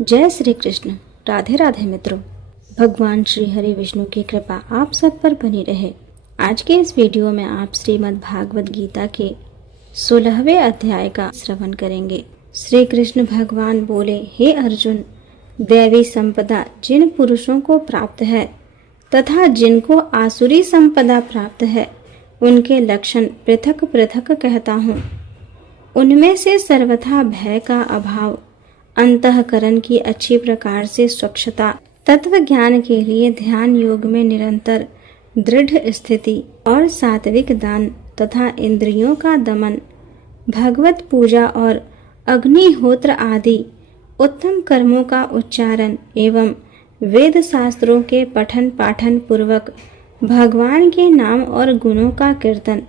जय श्री कृष्ण। राधे राधे मित्रों। भगवान श्री हरि विष्णु की कृपा आप सब पर बनी रहे। आज के इस वीडियो में आप श्रीमद् भागवत गीता के 16वें अध्याय का श्रवण करेंगे। श्री कृष्ण भगवान बोले, हे अर्जुन, दैवी संपदा जिन पुरुषों को प्राप्त है तथा जिनको आसुरी संपदा प्राप्त है, उनके लक्षण पृथक पृथक कहता हूँ। उनमें से सर्वथा भय का अभाव, अंतःकरण की अच्छी प्रकार से स्वच्छता, तत्व ज्ञान के लिए ध्यान योग में निरंतर दृढ़ स्थिति और सात्विक दान तथा इंद्रियों का दमन, भगवत पूजा और अग्निहोत्र आदि उत्तम कर्मों का उच्चारण एवं वेद शास्त्रों के पठन पाठन पूर्वक भगवान के नाम और गुणों का कीर्तन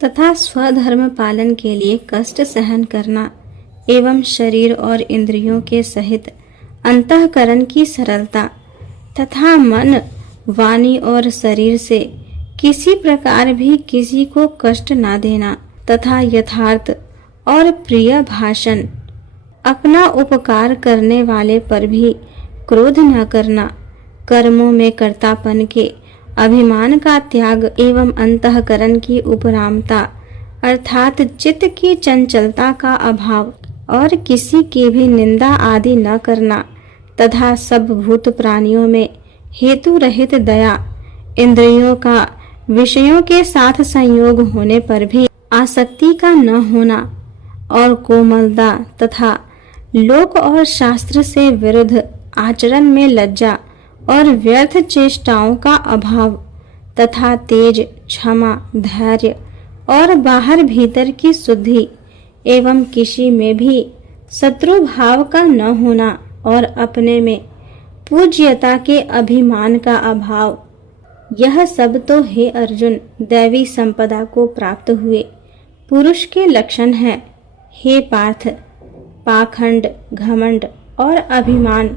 तथा स्वधर्म पालन के लिए कष्ट सहन करना एवं शरीर और इंद्रियों के सहित अंतःकरण की सरलता तथा मन, वाणी और शरीर से किसी प्रकार भी किसी को कष्ट ना देना तथा यथार्थ और प्रिय भाषण, अपना उपकार करने वाले पर भी क्रोध न करना, कर्मों में कर्तापन के अभिमान का त्याग एवं अंतःकरण की उपरामता अर्थात चित्त की चंचलता का अभाव और किसी की भी निंदा आदि न करना तथा सब भूत प्राणियों में हेतु रहित दया, इंद्रियों का विषयों के साथ संयोग होने पर भी आसक्ति का न होना और कोमलता तथा लोक और शास्त्र से विरुद्ध आचरण में लज्जा और व्यर्थ चेष्टाओं का अभाव तथा तेज, क्षमा, धैर्य और बाहर भीतर की शुद्धि एवं किसी में भी शत्रु भाव का न होना और अपने में पूज्यता के अभिमान का अभाव, यह सब तो हे अर्जुन दैवी संपदा को प्राप्त हुए पुरुष के लक्षण हैं। हे पार्थ, पाखंड, घमंड और अभिमान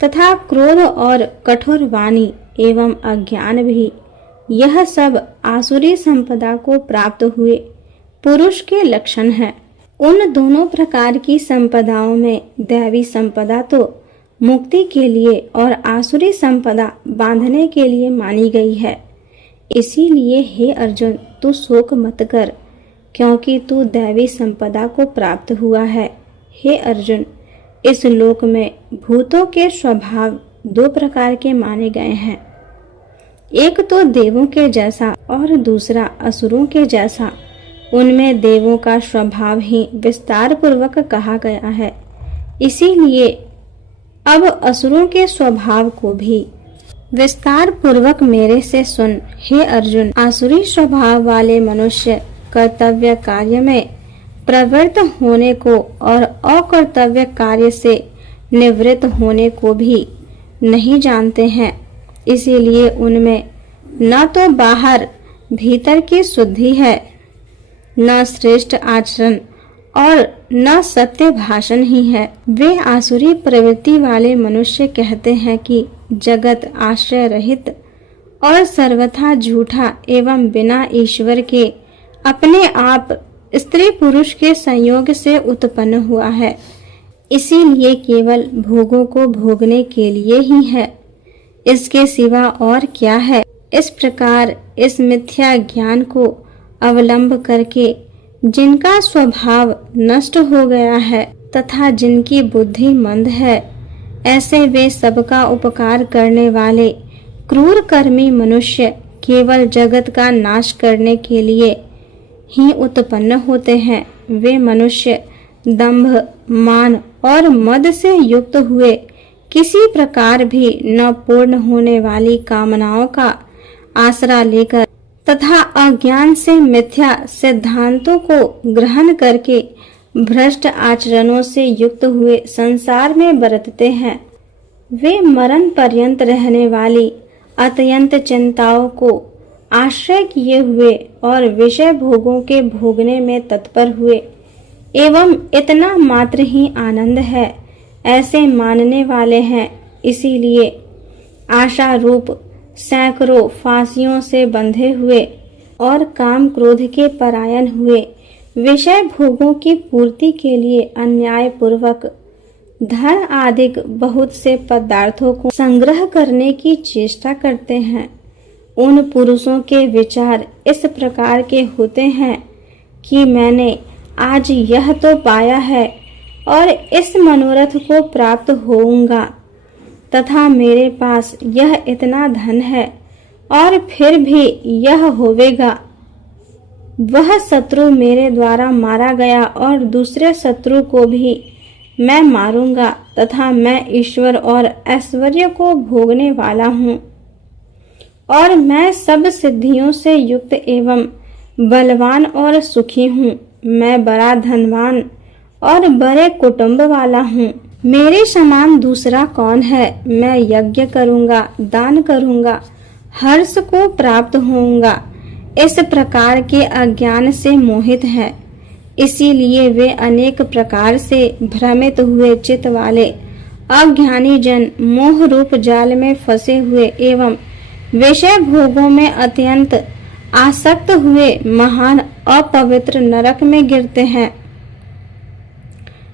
तथा क्रोध और कठोर वाणी एवं अज्ञान भी यह सब आसुरी संपदा को प्राप्त हुए पुरुष के लक्षण हैं। उन दोनों प्रकार की संपदाओं में दैवी संपदा तो मुक्ति के लिए और आसुरी संपदा बांधने के लिए मानी गई है। इसीलिए हे अर्जुन, तू शोक मत कर, क्योंकि तू दैवी संपदा को प्राप्त हुआ है। हे अर्जुन, इस लोक में भूतों के स्वभाव दो प्रकार के माने गए हैं, एक तो देवों के जैसा और दूसरा असुरों के जैसा। उनमें देवों का स्वभाव ही विस्तार पूर्वक कहा गया है, इसीलिए अब असुरों के स्वभाव को भी विस्तार पूर्वक मेरे से सुन। हे अर्जुन, आसुरी स्वभाव वाले मनुष्य कर्तव्य कार्य में प्रवृत्त होने को और अकर्तव्य कार्य से निवृत्त होने को भी नहीं जानते हैं। इसीलिए उनमें न तो बाहर भीतर की शुद्धि है, न श्रेष्ठ आचरण और न सत्य भाषण ही है। वे आसुरी प्रवृत्ति वाले मनुष्य कहते हैं कि जगत आश्रय रहित और सर्वथा झूठा एवं बिना ईश्वर के अपने आप स्त्री पुरुष के संयोग से उत्पन्न हुआ है, इसीलिए केवल भोगों को भोगने के लिए ही है, इसके सिवा और क्या है। इस प्रकार इस मिथ्या ज्ञान को अवलंब करके जिनका स्वभाव नष्ट हो गया है तथा जिनकी बुद्धि मंद है, ऐसे वे सबका उपकार करने वाले क्रूर कर्मी मनुष्य केवल जगत का नाश करने के लिए ही उत्पन्न होते हैं। वे मनुष्य दंभ, मान और मद से युक्त हुए किसी प्रकार भी न पूर्ण होने वाली कामनाओं का आसरा लेकर तथा अज्ञान से मिथ्या सिद्धांतों को ग्रहण करके भ्रष्ट आचरणों से युक्त हुए संसार में बरतते हैं। वे मरण पर्यंत रहने वाली अत्यंत चिंताओं को आश्रय किए हुए और विषय भोगों के भोगने में तत्पर हुए एवं इतना मात्र ही आनंद है ऐसे मानने वाले हैं। इसीलिए आशा रूप सैकड़ों फांसियों से बंधे हुए और काम क्रोध के परायण हुए विषय भोगों की पूर्ति के लिए अन्याय पूर्वक धन आदि बहुत से पदार्थों को संग्रह करने की चेष्टा करते हैं, उन पुरुषों के विचार इस प्रकार के होते हैं कि मैंने आज यह तो पाया है और इस मनोरथ को प्राप्त होऊंगा, तथा मेरे पास यह इतना धन है और फिर भी यह होवेगा। वह शत्रु मेरे द्वारा मारा गया और दूसरे शत्रु को भी मैं मारूंगा, तथा मैं ईश्वर और ऐश्वर्य को भोगने वाला हूँ और मैं सब सिद्धियों से युक्त एवं बलवान और सुखी हूँ। मैं बड़ा धनवान और बड़े कुटुंब वाला हूँ। मेरे समान दूसरा कौन है? मैं यज्ञ करूँगा, दान करूँगा, हर्ष को प्राप्त होऊंगा। इस प्रकार के अज्ञान से मोहित है, इसीलिए वे अनेक प्रकार से भ्रमित हुए चित्त वाले अज्ञानी जन मोह रूप जाल में फंसे हुए एवं विषय भोगों में अत्यंत आसक्त हुए महान अपवित्र नरक में गिरते हैं।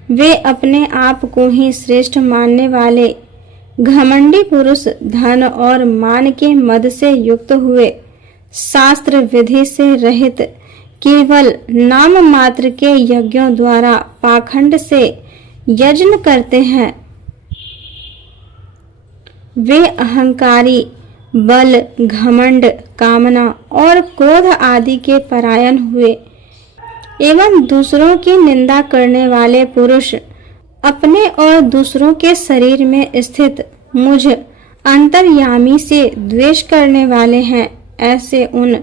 वे अपने आप को ही श्रेष्ठ मानने वाले घमंडी पुरुष धन और मान के मद से युक्त हुए, शास्त्र विधि से रहित, केवल नाम मात्र के यज्ञों द्वारा पाखंड से यज्ञ करते हैं। वे अहंकारी, बल, घमंड, कामना और क्रोध आदि के परायण हुए एवं दूसरों की निंदा करने वाले पुरुष अपने और दूसरों के शरीर में स्थित मुझ अंतर्यामी से द्वेष करने वाले हैं। ऐसे उन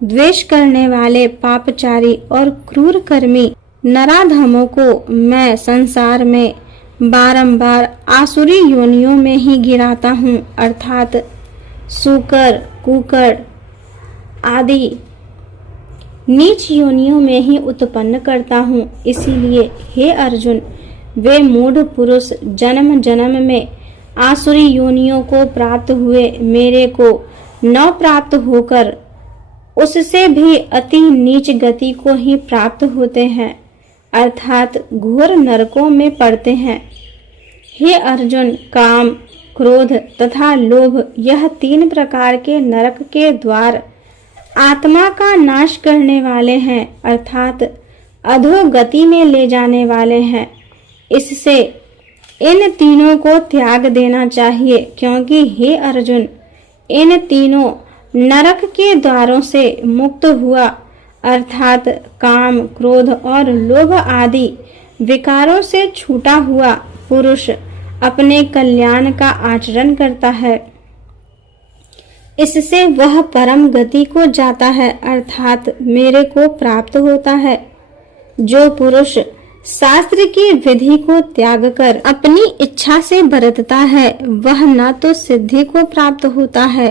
द्वेष करने वाले पापचारी और क्रूर कर्मी नराधमों को मैं संसार में बारंबार आसुरी योनियों में ही गिराता हूँ, अर्थात सूकर, कुकर आदि नीच योनियों में ही उत्पन्न करता हूँ। इसीलिए हे अर्जुन, वे मूढ़ पुरुष जन्म जन्म में आसुरी योनियों को प्राप्त हुए मेरे को न प्राप्त होकर उससे भी अति नीच गति को ही प्राप्त होते हैं, अर्थात घोर नरकों में पड़ते हैं। हे अर्जुन, काम, क्रोध तथा लोभ यह तीन प्रकार के नरक के द्वार आत्मा का नाश करने वाले हैं, अर्थात अधोगति में ले जाने वाले हैं। इससे इन तीनों को त्याग देना चाहिए, क्योंकि हे अर्जुन, इन तीनों नरक के द्वारों से मुक्त हुआ, अर्थात काम, क्रोध और लोभ आदि विकारों से छूटा हुआ पुरुष अपने कल्याण का आचरण करता है। इससे वह परम गति को जाता है, अर्थात मेरे को प्राप्त होता है। जो पुरुष शास्त्र की विधि को त्याग कर अपनी इच्छा से बरतता है, वह न तो सिद्धि को प्राप्त होता है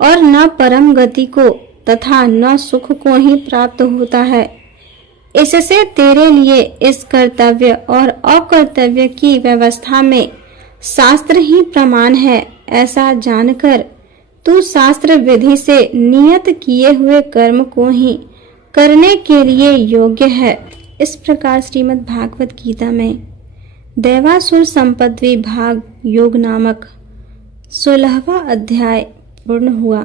और न परम गति को तथा न सुख को ही प्राप्त होता है। इससे तेरे लिए इस कर्तव्य और अकर्तव्य की व्यवस्था में शास्त्र ही प्रमाण है। ऐसा जानकर तू शास्त्र विधि से नियत किए हुए कर्म को ही करने के लिए योग्य है। इस प्रकार श्रीमद् भागवत गीता में दैवासुर संपद विभाग योग नामक 16वां अध्याय पूर्ण हुआ।